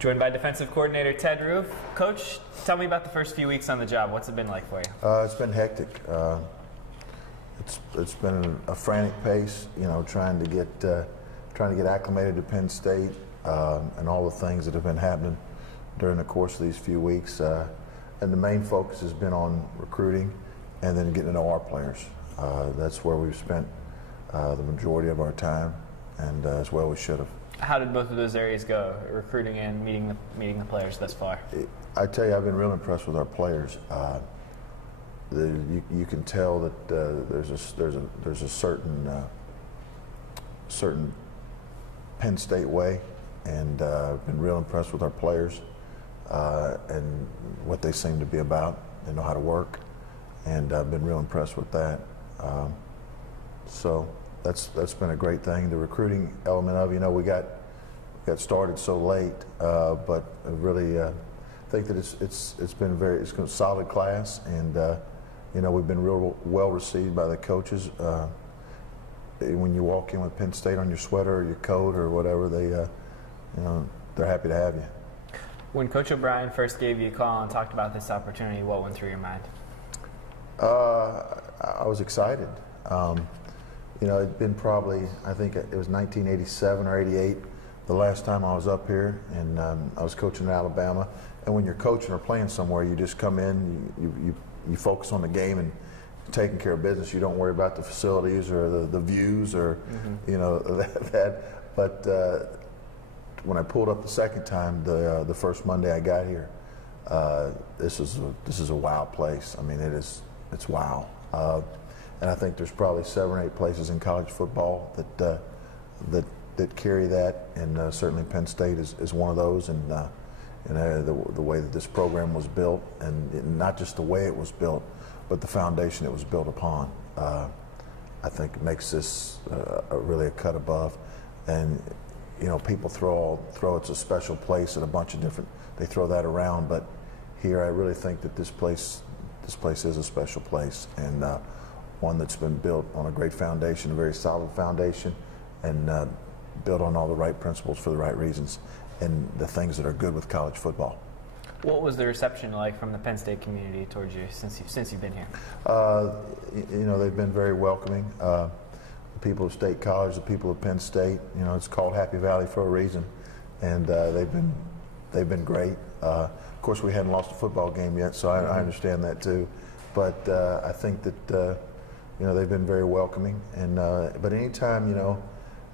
Joined by defensive coordinator Ted Roof. Coach, tell me about the first few weeks on the job. What's it been like for you? It's been hectic. It's been a frantic pace, trying to get acclimated to Penn State and all the things that have been happening during the course of these few weeks. And the main focus has been on recruiting and then getting to know our players. That's where we've spent the majority of our time, and as well we should have. How did both of those areas go, recruiting and meeting the players thus far? I tell you, I've been real impressed with our players. You can tell that there's a certain Penn State way, and I've been real impressed with our players and what they seem to be about. They know how to work, and I've been real impressed with that. So that's been a great thing. The recruiting element of, we got started so late, but I really think that it's been it's a solid class, and we've been real well received by the coaches. When you walk in with Penn State on your sweater or your coat or whatever, they're happy to have you. When Coach O'Brien first gave you a call and talked about this opportunity, what went through your mind? I was excited. It'd been probably, I think it was 1987 or 88, the last time I was up here, and I was coaching in Alabama. And when you're coaching or playing somewhere, you just come in, you focus on the game and taking care of business. You don't worry about the facilities or the views or that. But when I pulled up the second time, the first Monday I got here, this is a wow place. I mean, it's wow. And I think there's probably 7 or 8 places in college football that carry that, and certainly Penn State is one of those. And the way that this program was built, and not just the way it was built, but the foundation it was built upon, I think makes this really a cut above. And people throw it's a special place at a bunch of different. They throw that around, but here I really think that this place is a special place, and one that's been built on a great foundation, a very solid foundation, and built on all the right principles for the right reasons, and the things that are good with college football. What was the reception like from the Penn State community towards you since you've been here? They've been very welcoming. The people of State College, the people of Penn State, it's called Happy Valley for a reason, and they've been great. Of course, we hadn't lost a football game yet, so I understand that too. But I think that they've been very welcoming, and but anytime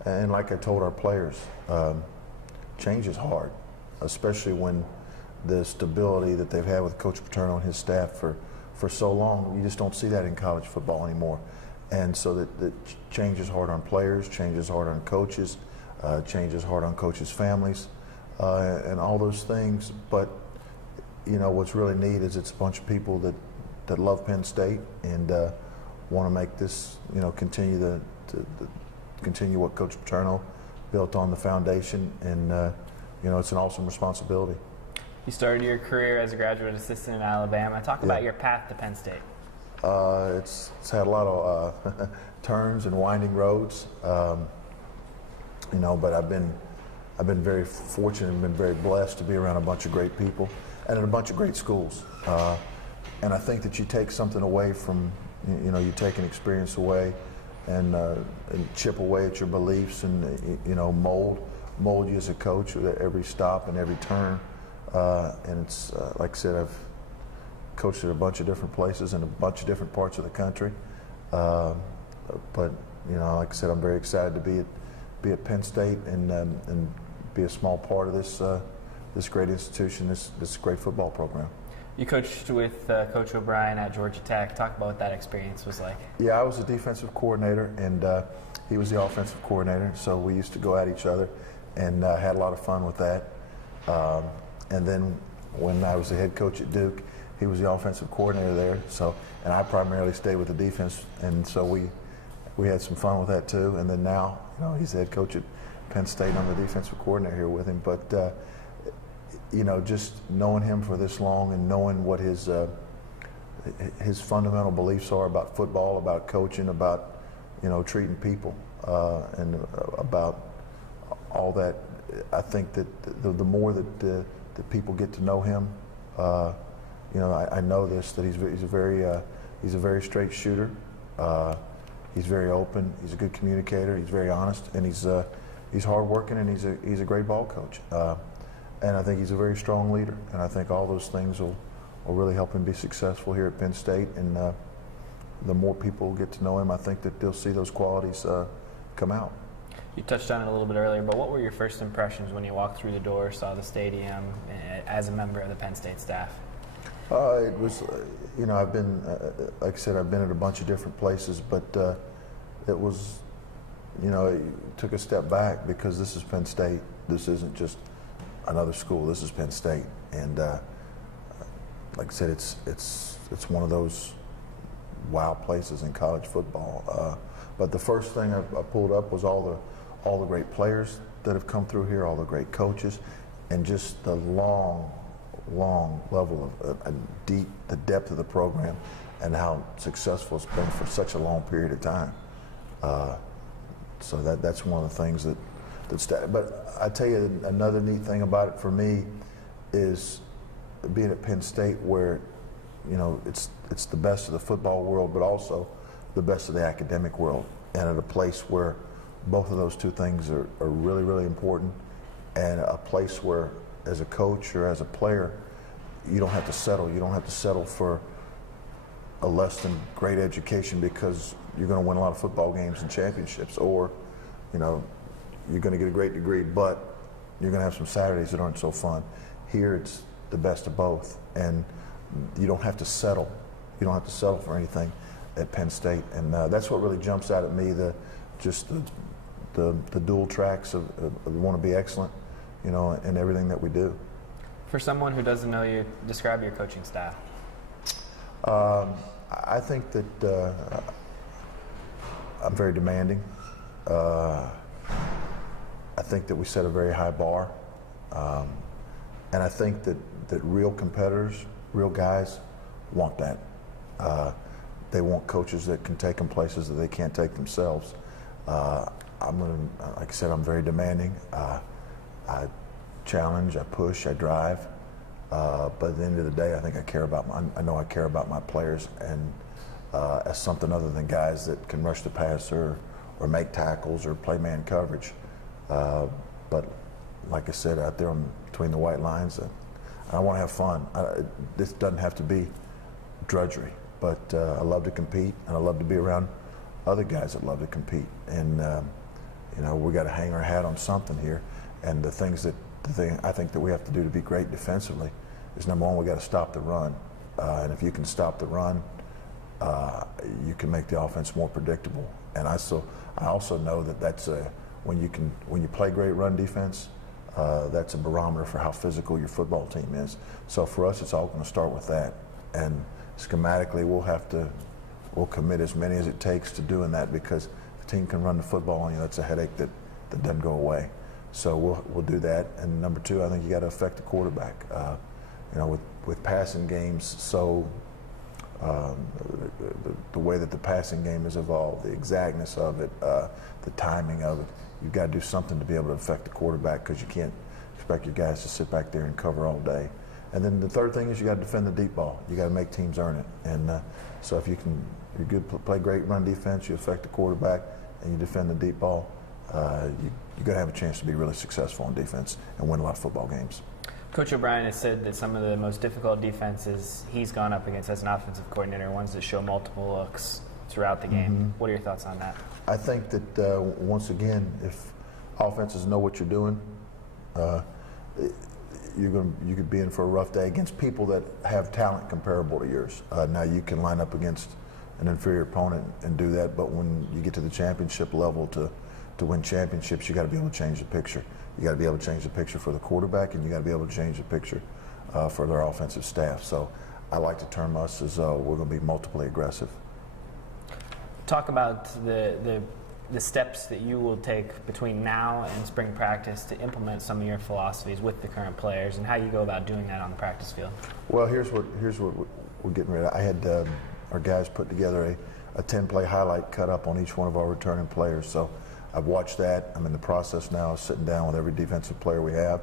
and like I told our players, change is hard, especially when the stability that they've had with Coach Paterno and his staff for so long. You just don't see that in college football anymore. And so that change is hard on players, change is hard on coaches, change is hard on coaches' families, and all those things. But what's really neat is it's a bunch of people that love Penn State and want to make this continue continue what Coach Paterno built on the foundation, and it's an awesome responsibility. You started your career as a graduate assistant in Alabama. Talk about your path to Penn State. It's had a lot of turns and winding roads, but I've been very fortunate and been very blessed to be around a bunch of great people and in a bunch of great schools. And I think that you take something away from, you take an experience away and chip away at your beliefs and mold you as a coach at every stop and every turn. And it's like I said, I've coached at a bunch of different places in a bunch of different parts of the country. But like I said, I'm very excited to be at Penn State and be a small part of this great institution, this great football program. You coached with Coach O'Brien at Georgia Tech. Talk about what that experience was like. Yeah, I was the defensive coordinator, and he was the offensive coordinator. So we used to go at each other, and had a lot of fun with that. And then when I was the head coach at Duke, he was the offensive coordinator there. So, and I primarily stayed with the defense, and so we had some fun with that too. And then now, he's the head coach at Penn State. I'm the defensive coordinator here with him. But just knowing him for this long and knowing what his fundamental beliefs are about football, about coaching, about treating people, and about all that. I think that the more that people get to know him, I know this, that he's a very straight shooter. He's very open. He's a good communicator. He's very honest, and he's hardworking, and he's a great ball coach. And I think he's a very strong leader. And I think all those things will really help him be successful here at Penn State. And the more people get to know him, I think that they'll see those qualities come out. You touched on it a little bit earlier, but what were your first impressions when you walked through the door, saw the stadium, as a member of the Penn State staff? It was, I've been, like I said, I've been at a bunch of different places, but it was, it took a step back because this is Penn State. This isn't just another school. This is Penn State, and like I said, it's one of those wow places in college football. But the first thing I pulled up was all the great players that have come through here, all the great coaches, and just the long level of the depth of the program, and how successful it's been for such a long period of time. So that's one of the things but I tell you, another neat thing about it for me is being at Penn State, where it's the best of the football world, but also the best of the academic world, and at a place where both of those two things are really, really important, and a place where, as a coach or as a player, you don't have to settle. You don't have to settle for a less than great education because you're going to win a lot of football games and championships, or you're going to get a great degree, but you're going to have some Saturdays that aren't so fun. Here, it's the best of both, and you don't have to settle. You don't have to settle for anything at Penn State, and that's what really jumps out at me: the dual tracks of want to be excellent, in everything that we do. For someone who doesn't know you, describe your coaching style. I think that I'm very demanding. I think that we set a very high bar, and I think that real competitors, real guys, want that. They want coaches that can take them places that they can't take themselves. Like I said, I'm very demanding. I challenge, I push, I drive. But at the end of the day, I think I know I care about my players, and as something other than guys that can rush the passer or make tackles or play man coverage. But like I said, out there between the white lines, I want to have fun. This doesn't have to be drudgery, but I love to compete, and I love to be around other guys that love to compete. And we got to hang our hat on something here. And the thing I think that we have to do to be great defensively is, number one, we got to stop the run. And if you can stop the run, you can make the offense more predictable. And I also know that when you play great run defense, that's a barometer for how physical your football team is. So for us, it's all going to start with that. And schematically, we'll commit as many as it takes to doing that, because if the team can run the football on you, that's a headache that doesn't go away. So we'll do that. And number two, I think you got to affect the quarterback. With passing games, so the way that the passing game has evolved, the exactness of it, the timing of it, you've got to do something to be able to affect the quarterback, because you can't expect your guys to sit back there and cover all day. And then the third thing is you got to defend the deep ball. You got to make teams earn it. And so if you're good, play great run defense, you affect the quarterback, and you defend the deep ball, you're going to have a chance to be really successful on defense and win a lot of football games. Coach O'Brien has said that some of the most difficult defenses he's gone up against as an offensive coordinator are ones that show multiple looks throughout the game. Mm-hmm. What are your thoughts on that? I think that, once again, if offenses know what you're doing, you could be in for a rough day against people that have talent comparable to yours. Now you can line up against an inferior opponent and do that, but when you get to the championship level to win championships, you got to be able to change the picture. You got to be able to change the picture for the quarterback, and you got to be able to change the picture for their offensive staff. So I like to term us as we're going to be multiply aggressive. Talk about the steps that you will take between now and spring practice to implement some of your philosophies with the current players, and how you go about doing that on the practice field. Well, here's what we're getting ready. I had our guys put together a 10-play highlight cut up on each one of our returning players. So I've watched that. I'm in the process now of sitting down with every defensive player we have,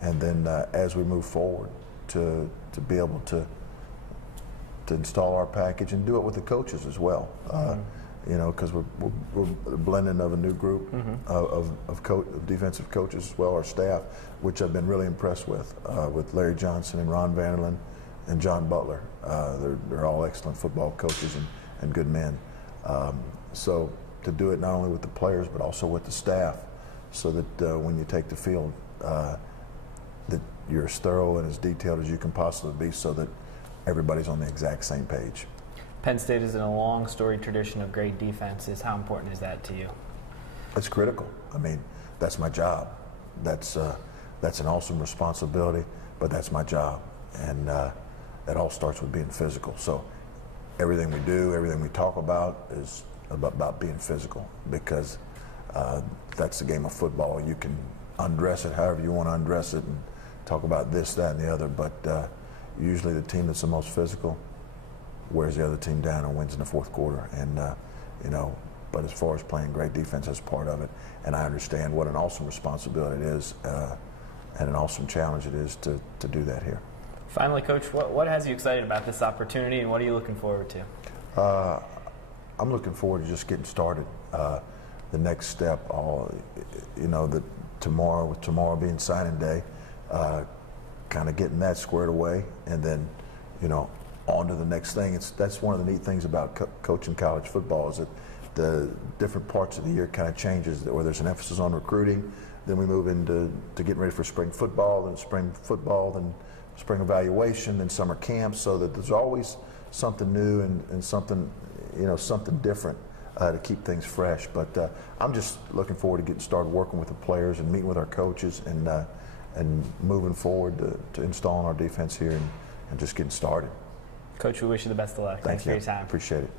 and then as we move forward to be able to install our package and do it with the coaches as well. You know, because we're blending of a new group of defensive coaches as well, our staff, which I've been really impressed with Larry Johnson and Ron Vanderlyn and John Butler. They're all excellent football coaches and good men. So to do it not only with the players but also with the staff, so that when you take the field, that you're as thorough and as detailed as you can possibly be, so that everybody's on the exact same page. Penn State is in a long storied tradition of great defenses. How important is that to you? It's critical. I mean, that's my job. That's an awesome responsibility, but that's my job. And it all starts with being physical. So everything we do, everything we talk about is about being physical, because that's the game of football. You can undress it however you want to undress it and talk about this, that, and the other, but usually the team that's the most physical wears the other team down and wins in the fourth quarter. And you know, but as far as playing great defense, that's part of it. And I understand what an awesome responsibility it is and an awesome challenge it is to do that here. Finally, Coach, what has you excited about this opportunity, and what are you looking forward to? I'm looking forward to just getting started. The next step, you know, with tomorrow being signing day, kind of getting that squared away, and then, you know, on to the next thing. That's one of the neat things about coaching college football, is that the different parts of the year kind of changes, where there's an emphasis on recruiting, then we move into getting ready for spring football, then spring evaluation, then summer camps, so that there's always something new and something, you know, something different to keep things fresh. But I'm just looking forward to getting started working with the players and meeting with our coaches and moving forward to installing our defense here and just getting started. Coach, we wish you the best of luck. Thanks for your time. Appreciate it.